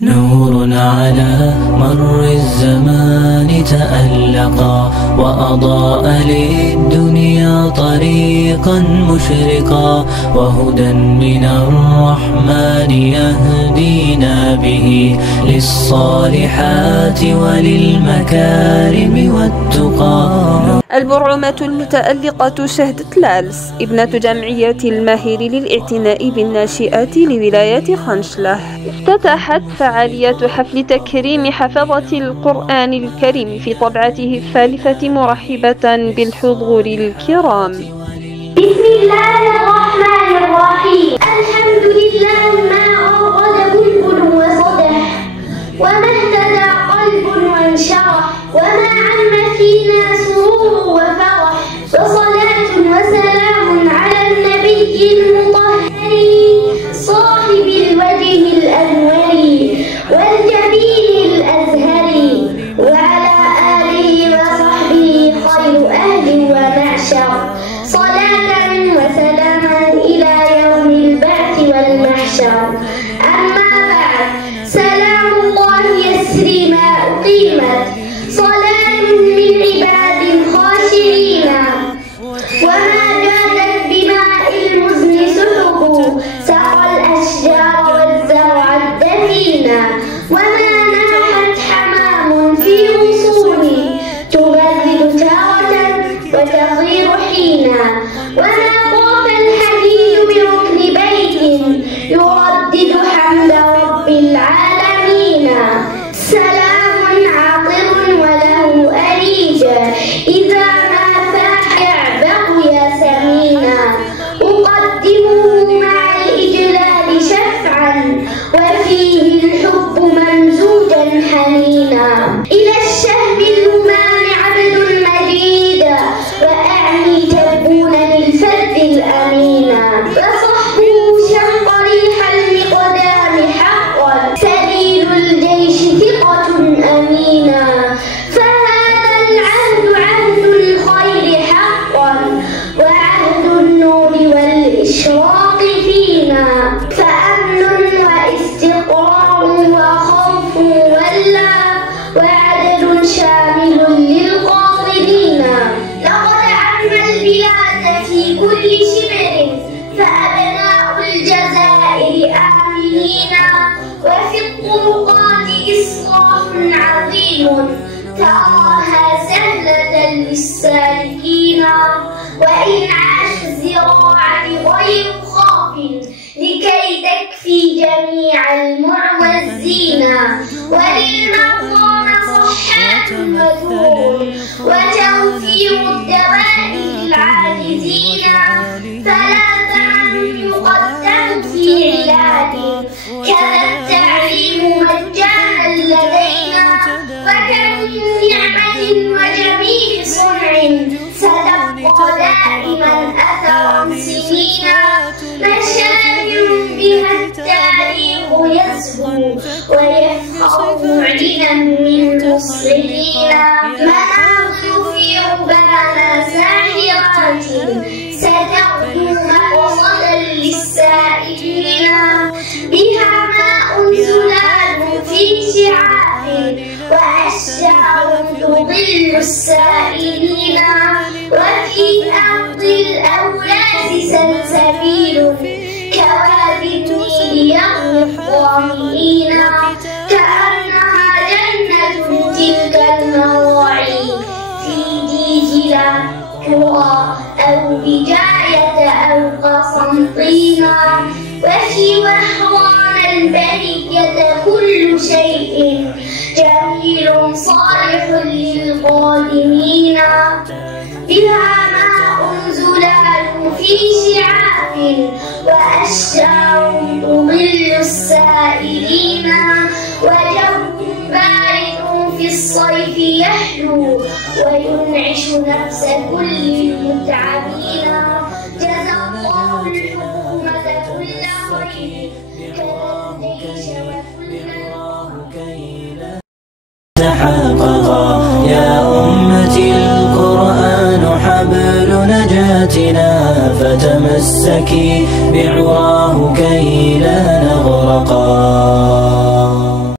نور على مر الزمان تألقا وأضاء للدنيا طريقا مشرقا، وهدى من الرحمن يهدينا به للصالحات وللمكارم والتقى. البرعومة المتألقة شهد تلالس ابنة جمعية الماهر للاعتناء بالناشئات لولاية خنشلة افتتحت فعاليات حفل تكريم حفظة القرآن الكريم في طبعته الثالثة مرحبة بالحضور الكرام. بسم الله الرحمن الرحيم. الحمد لله ما أوقد بلبل وصدح، وما اهتدى قلب وانشرح، وما عم فينا سرور وفرح، وصلاة وسلام على النبي المطهر صاحب الوجه الأنور والجبين الأزهر، وعلى آله وصحبه خير أهل ومعشر، صلاة وسلاما إلى يوم البعث والمحشر. أما بعد، سلام الله يسري ما أقيمت، صلاة من عباد خاشعين، وما جادت بماء المزن سحب، سقى الأشجار والزرع الدفينا، وما ناحت حمام في غصوني تبرد تارة وتطير حينا، وما طاف الحديد بركن بيت يردد حمد رب العالمين. سلام عاطر وله أريج، إذا ما فاح يعبق ياسمينا، أقدمه مع الإجلال شفعا، وفيه الحب ممزوجا حنينا، إلى الشهب الهمام عبد المجيد، وأعني تبونا للفرد الأمينا، وصحبه شنقريح المقدام حقا، سليل الجيش ثقة أمينا، فهذا العهد عهد الخير حقا، وعهد النور والإشراق فينا، فأمن واستقرار وخوف ولا، وعدل شامل للقاصدين. لقد عم البلاد في كل شبر، فأبناء الجزائر آمنين، وفي الطرقات إصلاح عظيم، تراها سهلة للسالكين، وإنعاش الزراعة غير خاف، لكي تكفي جميع المعوزين، وللمرضى مصحات وذور، وتوفير الدواء للعاجزين، فلا ثمن يقدم في علاج، كذا التعليم مجانا لدينا، فكم من نعمة وجميل صنع ستبقى دائما أثرا سنينا، مشاهر بها التاريخ يسهو ويفخر معلنا من مصرين، مناظر في ربانا ساحرات ستغدو مقصدا للسائلين، بها ماء زلال في شعاع، وأشجار تظل السائلين، وفي أرض الأولاس سلسبيل، كوادي النيل يغني الظامئين، كأنها جنة تلك المراعي، في ديجلة قرى أو بجاية أو قسنطينة، وفي وحران البرية كل شيء جميل صالح للقادمين، بها ماء زلال في شعاع، وأشجار تظل السائلين، وجو بارد في الصيف يحلو وينعش نفس كل المتعبين. جزى الله الحكومة كل خير، كذا الجيش وكل تحققا. يا أمتي القرآن حبل نجاتنا، فتمسكي بعراه كي لا نغرقا.